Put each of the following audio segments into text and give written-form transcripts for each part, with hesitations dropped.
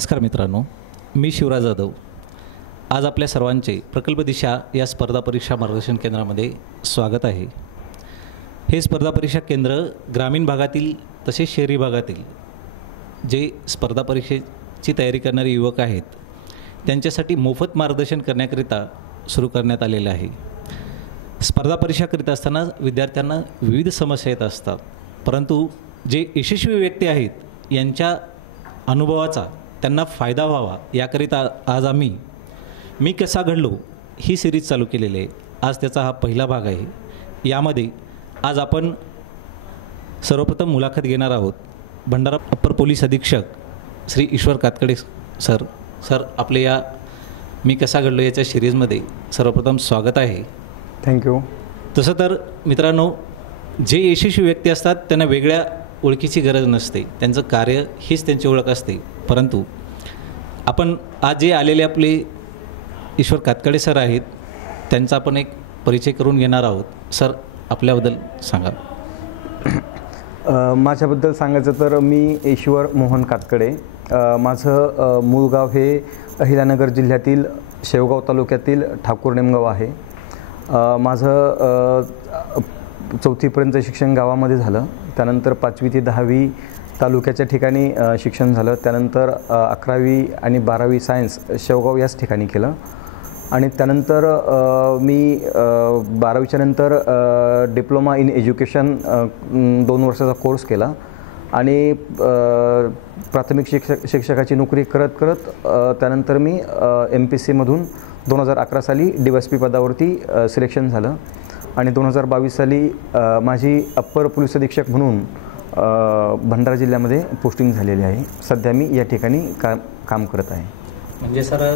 नमस्कार मित्रांनो, मी शिवराज जाधव। आज आपल्या सर्वांचे प्रकल्प दिशा या स्पर्धा परीक्षा मार्गदर्शन केंद्रामध्ये स्वागत आहे। हे स्पर्धा परीक्षा केंद्र ग्रामीण भागातील तसेच शहरी भागातील जे स्पर्धा परीक्षेची तयारी करणारे युवक आहेत त्यांच्यासाठी मोफत मार्गदर्शन करण्याकरिता सुरू करण्यात आलेले आहे। स्पर्धा परीक्षा करीत असताना विद्यार्थ्यांना विविध समस्या येत असतात, परंतु जे यशस्वी व्यक्ती आहेत यांच्या अनुभवाचा त्यांना फायदा व्हावा याकरिता आज मी कसा घडलो ही सिरीज चालू केलेली आहे। आज त्याचा हा पहिला भाग आहे। यामध्ये आज आपण सर्वप्रथम मुलाखत घेणार आहोत भंडारा अप्पर पोलीस अधीक्षक श्री ईश्वर कातकडे सर आपले या मी कसा घडलो याच्या सिरीजमध्ये सर्वप्रथम स्वागत आहे। थँक्यू। तसं तर मित्रांनो, जे यशस्वी व्यक्ती असतात त्यांना वेगळ्या ओळखीची गरज नसते, त्यांचं कार्य हीच त्यांची ओळख असते। परंतु आपण आज जे आलेले आपले ईश्वर कातकडे सर आहेत त्यांचा आपण एक परिचय करून घेणार आहोत। सर, आपल्याबद्दल सांगा। माझ्याबद्दल सांगायचं तर मी ईश्वर मोहन कातकडे। माझं मूळ गाव हे अहिल्यानगर जिल्ह्यातील शेवगाव तालुक्यातील ठाकूर नेमगाव आहे। माझं 4थीपर्यंत शिक्षण गावामध्ये झालं, त्यानंतर 5वी ते 10वी तालुक्याच्या ठिकाणी शिक्षण झालं, त्यानंतर 11वी आणि 12वी सायन्स शेवगाव याच ठिकाणी केलं आणि त्यानंतर मी 12वीच्या नंतर डिप्लोमा इन एज्युकेशन 2 वर्षाचा कोर्स केला आणि प्राथमिक शिक्षकाची नोकरी करत करत त्यानंतर मी MPSCमधून 2011 साली DYSP पदावरती सिलेक्शन झालं आणि 2022 साली माझी अप्पर पोलीस अधीक्षक म्हणून भंडारा जिल्ह्यामध्ये पोस्टिंग झालेली आहे। सध्या मी या ठिकाणी काम करत आहे। म्हणजे सर,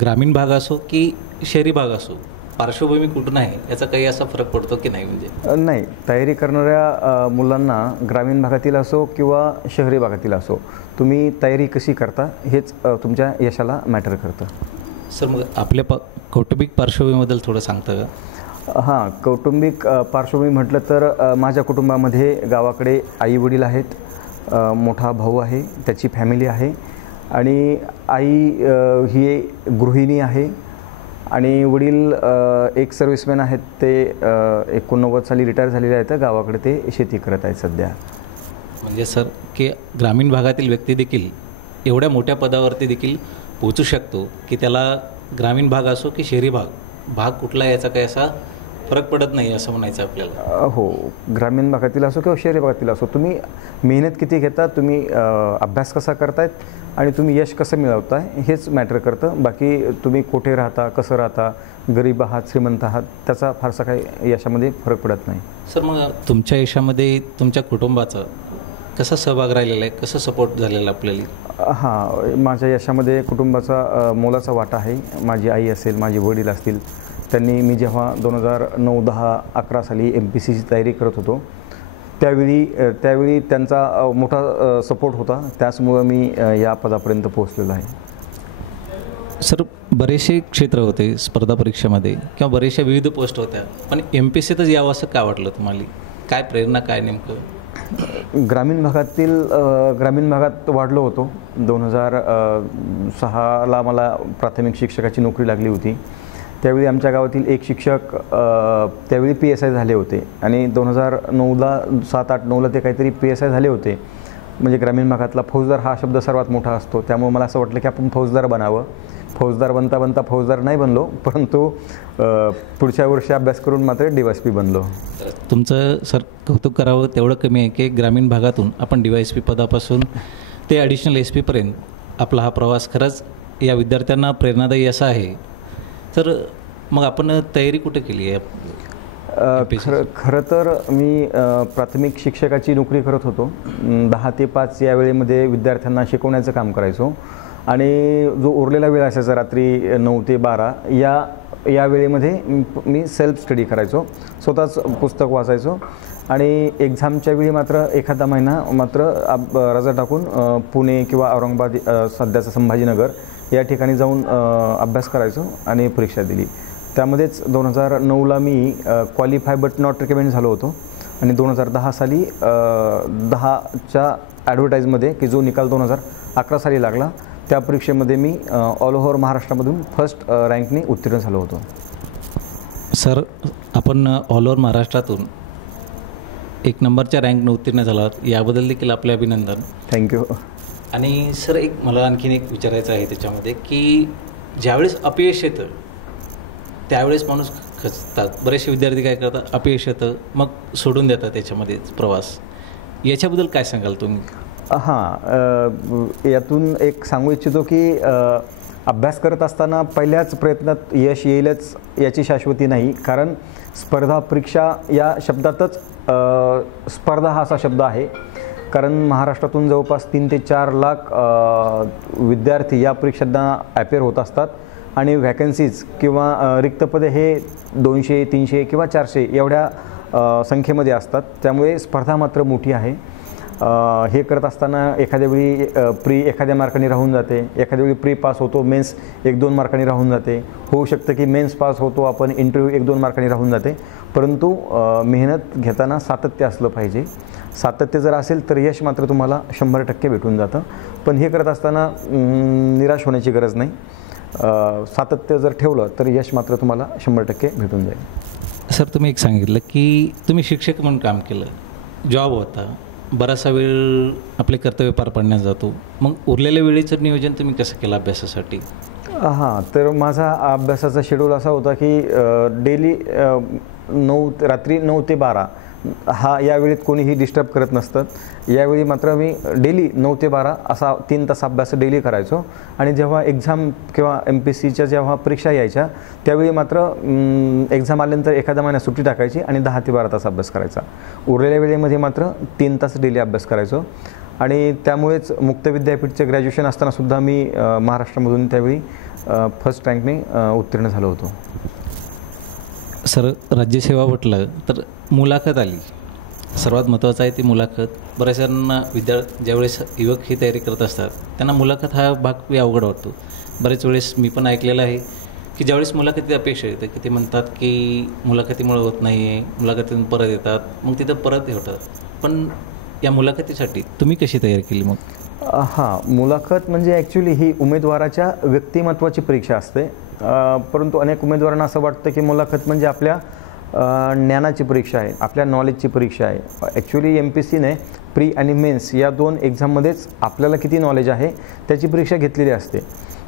ग्रामीण भाग असो की शहरी भाग असो, पार्श्वभूमी कुठून आहे याचा काही असा फरक पडतो की नाही? म्हणजे नाही, तयारी करणाऱ्या मुलांना ग्रामीण भागातील असो किंवा शहरी भागातील असो, तुम्ही तयारी कशी करता हेच तुमच्या यशाला मॅटर करतं। सर, मग आपल्या कौटुंबिक पार्श्वभूमीबद्दल थोडं सांगता का? हां, कौटुंबिक पार्श्वभूमी म्हटलं तर माझ्या कुटुंबामध्ये गावाकडे आई वडील आहेत, मोठा भाऊ आहे, त्याची फॅमिली आहे आणि आई ही गृहिणी आहे आणि वडील एक सर्व्हिसमॅन आहेत। ते 89 साली रिटायर झालेले आहेत, गावाकडे ते शेती करत आहेत सध्या। म्हणजे सर, की ग्रामीण भागातील व्यक्ती देखील एवढ्या मोठ्या पदावरती देखील पोहोचू शकतो की त्याला ग्रामीण भाग असो की शहरी भाग कुठला याचा काही असा फरक पडत नाही असं म्हणायचं आपल्याला? हो, ग्रामीण भागातील असो किंवा शहरी भागातील असो, तुम्ही मेहनत किती घेता, तुम्ही अभ्यास कसा करतायत आणि तुम्ही यश कसं मिळवताय हेच मॅटर करतं। बाकी तुम्ही कुठे राहता, कसं राहता, गरीब आहात, श्रीमंत आहात, त्याचा फारसा काही यशामध्ये फरक पडत नाही। सर, मग तुमच्या यशामध्ये तुमच्या कुटुंबाचा कसा सहभाग राहिलेला आहे, कसं सपोर्ट झालेला आपल्याला? हां, माझ्या यशामध्ये कुटुंबाचा मोलाचा वाटा आहे। माझी आई असेल, माझे वडील असतील, त्यांनी मी जेव्हा 2009, 10, 11 साली MPSCची तयारी करत होतो त्यावेळी त्यांचा मोठा सपोर्ट होता, त्याचमुळं मी या पदापर्यंत पोहोचलेलो आहे। सर, बरेचसे क्षेत्र होते स्पर्धा परीक्षेमध्ये किंवा बरेचशा विविध पोस्ट होत्या, पण MPSCतच यावं असं काय वाटलं तुम्हाला? काय प्रेरणा, काय नेमकं? ग्रामीण भागात वाढलो होतो। 2006ला मला प्राथमिक शिक्षकाची नोकरी लागली होती। त्यावेळी आमच्या गावातील एक शिक्षक त्यावेळी PSI झाले होते आणि 2009ला 7, 8, 9ला ते काहीतरी PSI झाले होते। म्हणजे ग्रामीण भागातला फौजदार हा शब्द सर्वात मोठा असतो, त्यामुळे मला असं वाटलं की आपण फौजदार बनावं। फौजदार बनता फौजदार नाही बनलो, परंतु पुढच्या वर्षी अभ्यास करून मात्र DYSP बनलो। तुमचं सर कौतुक करावं तेवढं कमी आहे की ग्रामीण भागातून आपण DYSP पदापासून ते ॲडिशनल SP पर्यंत आपला हा प्रवास खरंच या विद्यार्थ्यांना प्रेरणादायी असा आहे। तर मग आपण तयारी कुठे केली आहे? खरं तर मी प्राथमिक शिक्षकाची नोकरी करत होतो। 10 ते 5 या वेळेमध्ये विद्यार्थ्यांना शिकवण्याचं काम करायचो आणि जो उरलेला वेळ असायचा रात्री 9 ते 12 या वेळेमध्ये मी सेल्फ स्टडी करायचो, स्वतःच पुस्तक वाचायचो आणि एक्झामच्या वेळी मात्र एखादा महिना मात्र रजा टाकून पुणे किंवा औरंगाबाद, सध्याचं संभाजीनगर या ठिकाणी जाऊन अभ्यास करायचो आणि परीक्षा दिली। त्यामध्येच 2009ला मी क्वालिफाय बट नॉट रिकमेंड झालो होतो आणि 2010 साली 10च्या ॲडव्हर्टाईजमध्ये की जो निकाल 2011 साली लागला, त्या परीक्षेमध्ये मी ऑल ओव्हर महाराष्ट्रामधून फर्स्ट रँकने उत्तीर्ण झालो होतो. सर, आपण ऑल ओव्हर महाराष्ट्रातून 1 नंबरच्या रँकनं उत्तीर्ण झाला आहात, याबद्दल देखील आपले अभिनंदन. थँक्यू. आणि सर, मला आणखीन एक विचारायचं आहे त्याच्यामध्ये की ज्यावेळेस अपयश येतं त्यावेळेस माणूस खचतात. बरेचसे विद्यार्थी काय करतात, अपयश येतं मग सोडून देतात त्याच्यामध्ये प्रवास. याच्याबद्दल काय सांगाल तुम्ही? हां, यातून एक सांगू इच्छितो की अभ्यास करत असताना पहिल्याच प्रयत्नात यश येईलच याची शाश्वती नाही. कारण स्पर्धा परीक्षा या शब्दातच स्पर्धा हा असा शब्द आहे. कारण महाराष्ट्रातून जवळपास 3 ते 4 लाख विद्यार्थी या परीक्षांना ॲपेअर होत असतात आणि व्हॅकन्सीज किंवा रिक्त पदे हे 200, 300 किंवा 400 एवढ्या संख्येमध्ये असतात. त्यामुळे स्पर्धा मात्र मोठी आहे. हे करत असताना एखाद्या वेळी प्री एखाद्या मार्काने राहून जाते, एखाद्या वेळी प्री पास होतो, मेन्स 1-2 मार्कांनी राहून जाते. होऊ शकतं की मेन्स पास होतो आपण, इंटरव्ह्यू 1-2 मार्कांनी राहून जाते. परंतु मेहनत घेताना सातत्य असलं पाहिजे. सातत्य जर असेल तर यश मात्र तुम्हाला 100% भेटून जातं. पण हे करत असताना निराश होण्याची गरज नाही. सातत्य जर ठेवलं तर यश मात्र तुम्हाला 100% भेटून जाईल. सर, तुम्ही एक सांगितलं की तुम्ही शिक्षक म्हणून काम केलं, जॉब होता, बराचसा वेळ आपले कर्तव्य पार पाडण्यात जातो. मग उरलेल्या वेळेचं नियोजन तुम्ही कसं केलं अभ्यासासाठी? हां, तर माझा अभ्यासाचा शेड्यूल असा होता की डेली रात्री 9 ते 12 या वेळेत कोणीही डिस्टर्ब करत नसतं. यावेळी मात्र मी डेली 9 ते 12 असा 3 तास अभ्यास डेली करायचो. आणि जेव्हा एक्झाम किंवा MPSCच्या जेव्हा परीक्षा यायच्या त्यावेळी मात्र एक्झाम आल्यानंतर एखाद्या महिन्यात सुट्टी टाकायची आणि 10 ते 12 तास अभ्यास करायचा. उरलेल्या वेळेमध्ये मात्र 3 तास डेली अभ्यास करायचो. आणि त्यामुळेच मुक्त विद्यापीठचे ग्रॅज्युएशन असतानासुद्धा मी महाराष्ट्रामधून त्यावेळी फर्स्ट रँकने उत्तीर्ण झालो होतो. सर, राज्यसेवा म्हटलं तर मुलाखत आली. सर्वात महत्त्वाचं आहे ती मुलाखत. बऱ्याचजणांना ज्यावेळेस युवक ही तयारी करत असतात त्यांना मुलाखत हा भाग अवघड वाटतो. बरेच वेळेस मी पण ऐकलेलं आहे की ज्यावेळेस मुलाखतीत अपेक्षा येते की ते म्हणतात की मुलाखतीमुळे होत नाही आहे, मुलाखतीतून परत येतात, मग तिथं परत होतात. पण या मुलाखतीसाठी तुम्ही कशी तयारी केली मग? हां, मुलाखत म्हणजे ॲक्च्युली ही उमेदवाराच्या व्यक्तिमत्त्वाची परीक्षा असते. परंतु अनेक उमेदवारांना असं वाटतं की मुलाखत म्हणजे आपल्या ज्ञानाची परीक्षा आहे, आपल्या नॉलेजची परीक्षा आहे. ॲक्च्युली MPSCने प्री आणि मेन्स या 2 एक्झाममध्येच आपल्याला किती नॉलेज आहे त्याची परीक्षा घेतलेली असते.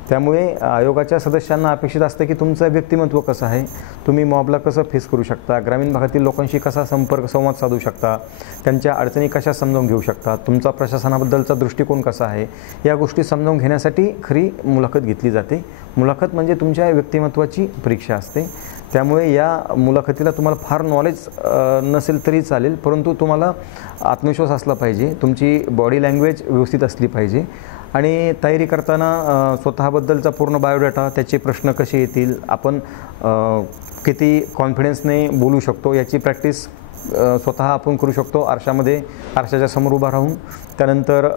त्यामुळे आयोगाच्या सदस्यांना अपेक्षित असतं की तुमचं व्यक्तिमत्व कसं आहे, तुम्ही मॉबला कसं फेस करू शकता, ग्रामीण भागातील लोकांशी कसा संवाद साधू शकता, त्यांच्या अडचणी कशा समजावून घेऊ शकता, तुमचा प्रशासनाबद्दलचा दृष्टिकोन कसा आहे, या गोष्टी समजावून घेण्यासाठी खरी मुलाखत घेतली जाते. मुलाखत म्हणजे तुमच्या व्यक्तिमत्त्वाची परीक्षा असते. त्यामुळे या मुलाखतीला तुम्हाला फार नॉलेज नसेल तरी चालेल, परंतु तुम्हाला आत्मविश्वास असला पाहिजे, तुमची बॉडी लँग्वेज व्यवस्थित असली पाहिजे. आणि तयारी करताना स्वतःबद्दलचा पूर्ण बायोडाटा, त्याचे प्रश्न कसे येतील, आपण किती कॉन्फिडन्सने बोलू शकतो याची प्रॅक्टिस स्वतः आपण करू शकतो. आरशाच्या समोर उभा राहून. त्यानंतर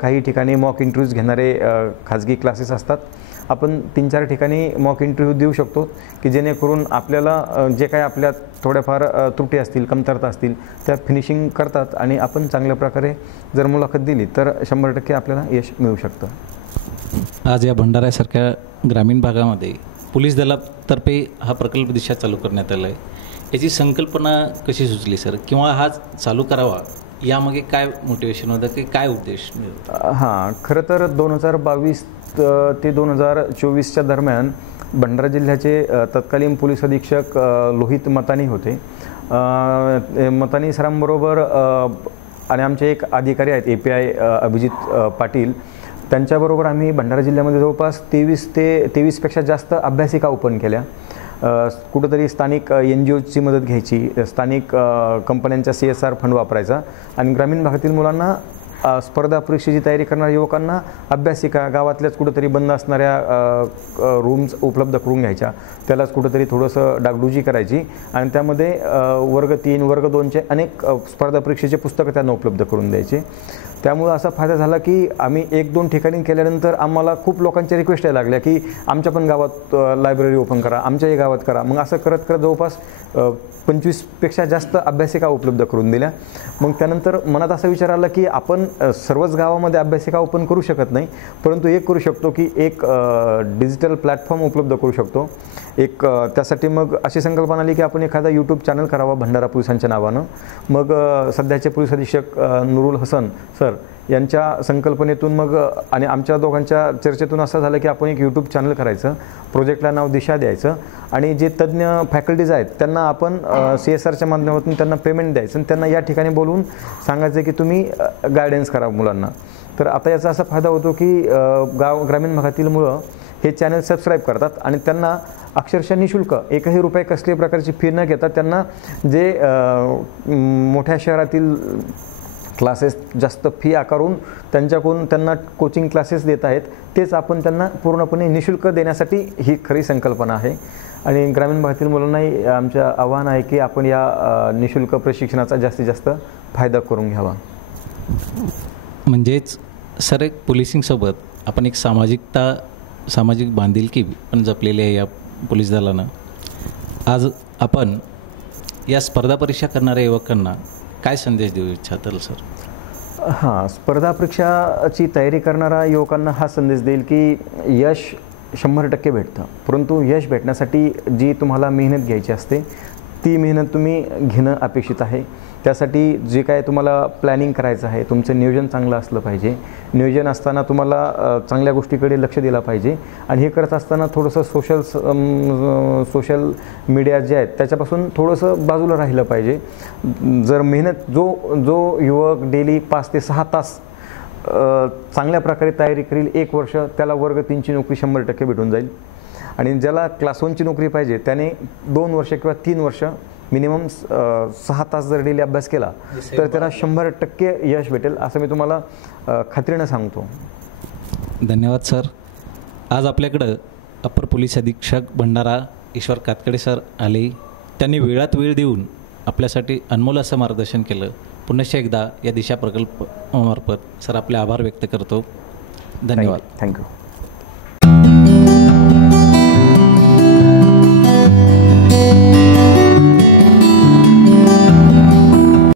काही ठिकाणी मॉक इंटरव्ह्यूज घेणारे खाजगी क्लासेस असतात. आपण 3-4 ठिकाणी मॉक इंटरव्ह्यू देऊ शकतो की जेणेकरून आपल्याला जे काही आपल्यात थोड्याफार त्रुटी असतील, कमतरता असतील त्या फिनिशिंग करतात आणि आपण चांगल्या प्रकारे जर मुलाखत दिली तर 100% आपल्याला यश मिळू शकतं. आज या भंडाऱ्यासारख्या ग्रामीण भागामध्ये पोलीस दलातर्फे हा प्रकल्प दिशा चालू करण्यात आला आहे. याची संकल्पना कशी सुचली सर, किंवा हा चालू करावा यामागे काय मोटिवेशन होतं, की काय उद्देश? हां, खरं तर 2022 ते 2024च्या दरम्यान भंडारा जिल्ह्याचे तत्कालीन पोलीस अधीक्षक लोहित मतानी होते. मतानी सरांबरोबर आणि आमचे एक अधिकारी आहेत API अभिजित पाटील, त्यांच्याबरोबर आम्ही भंडारा जिल्ह्यामध्ये जवळपास 23पेक्षा जास्त अभ्यासिका ओपन केल्या. कुठंतरी स्थानिक NGOची मदत घ्यायची, स्थानिक कंपन्यांचा CSR फंड वापरायचा आणि ग्रामीण भागातील मुलांना स्पर्धा परीक्षेची तयारी करणाऱ्या युवकांना अभ्यासिका गावातल्याच कुठंतरी बंद असणाऱ्या रूम्स उपलब्ध करून घ्यायच्या, त्यालाच कुठंतरी थोडंसं डागडुजी करायची आणि त्यामध्ये वर्ग 3 वर्ग 2चे अनेक स्पर्धा परीक्षेचे पुस्तकं त्यांना उपलब्ध करून द्यायचे. त्यामुळं असा फायदा झाला की आम्ही 1-2 ठिकाणी केल्यानंतर आम्हाला खूप लोकांच्या रिक्वेस्ट यायला लागल्या की आमच्या पण गावात लायब्ररी ओपन करा, आमच्याही गावात करा. मग असं करत करत जवळपास 25पेक्षा जास्त अभ्यासिका उपलब्ध करून दिल्या. मग त्यानंतर मनात असा विचार आला की आपण सर्वच गावामध्ये अभ्यासिका ओपन करू शकत नाही, परंतु एक करू शकतो की एक डिजिटल प्लॅटफॉर्म उपलब्ध करू शकतो. त्यासाठी मग अशी संकल्पना आली की आपण एखादा यूट्यूब चॅनल करावा भंडारा पोलिसांच्या नावानं. मग सध्याचे पोलीस अधीक्षक नुरुल हसन सर यांच्या संकल्पनेतून मग आणि आमच्या दोघांच्या चर्चेतून असं झालं की आपण एक यूट्यूब चॅनल करायचं, प्रोजेक्टला नाव दिशा द्यायचं आणि जे तज्ज्ञ फॅकल्टीज आहेत त्यांना आपण CSRच्या माध्यमातून त्यांना पेमेंट द्यायचं आणि त्यांना या ठिकाणी बोलवून सांगायचं की तुम्ही गायडन्स करा मुलांना. तर आता याचा असा फायदा होतो की ग्रामीण भागातील मुलं हे चॅनल सबस्क्राईब करतात आणि त्यांना अक्षरशः निशुल्क एकही रुपये कसल्याही प्रकारची फी न घेता त्यांना जे मोठ्या शहरातील क्लासेस जास्त फी आकारून त्यांच्याकडून त्यांना कोचिंग क्लासेस देत आहेत तेच आपण त्यांना पूर्णपणे निशुल्क देण्यासाठी ही खरी संकल्पना आहे. आणि ग्रामीण भागातील मुलांनाही आमचं आव्हान आहे की आपण या निशुल्क प्रशिक्षणाचा जास्तीत जास्त फायदा करून घ्यावा. म्हणजेच सर एक पोलिसिंगसोबत आपण एक सामाजिक बांधिलकी पण जपलेली आहे या पोलीस दलानं. आज आपण या स्पर्धा परीक्षा करणाऱ्या युवकांना काय संदेश देऊ इच्छाल सर? हां, स्पर्धा परीक्षाची तयारी करणाऱ्या युवकांना हा संदेश देईल की यश 100% भेटतं, परंतु यश भेटण्यासाठी जी तुम्हाला मेहनत घ्यायची असते ती मेहनत तुम्ही घेणं अपेक्षित आहे. त्यासाठी जे काय तुम्हाला प्लॅनिंग करायचं आहे, तुमचं नियोजन चांगलं असलं पाहिजे. नियोजन असताना तुम्हाला चांगल्या गोष्टीकडे लक्ष दिलं पाहिजे आणि हे करत असताना थोडंसं सोशल मीडिया जे आहेत त्याच्यापासून थोडंसं बाजूला राहिलं पाहिजे. जर मेहनत जो युवक डेली 5 ते 6 तास चांगल्या प्रकारे तयारी करील 1 वर्ष, त्याला वर्ग 3ची नोकरी 100% भेटून जाईल. आणि ज्याला क्लास 1ची नोकरी पाहिजे त्याने 2 वर्ष किंवा 3 वर्ष मिनिमम 6 तास जर डेली अभ्यास केला तर त्याला 100% यश भेटेल असं मी तुम्हाला खात्रीनं सांगतो. धन्यवाद सर. आज आपल्याकडं अप्पर पोलीस अधीक्षक भंडारा ईश्वर कातकडे सर आले. त्यांनी वेळात वेळ देऊन आपल्यासाठी अनमोल असं मार्गदर्शन केलं. पुनश्च एकदा या दिशा प्रकल्पामार्फत सर आपले आभार व्यक्त करतो. धन्यवाद. थँक्यू.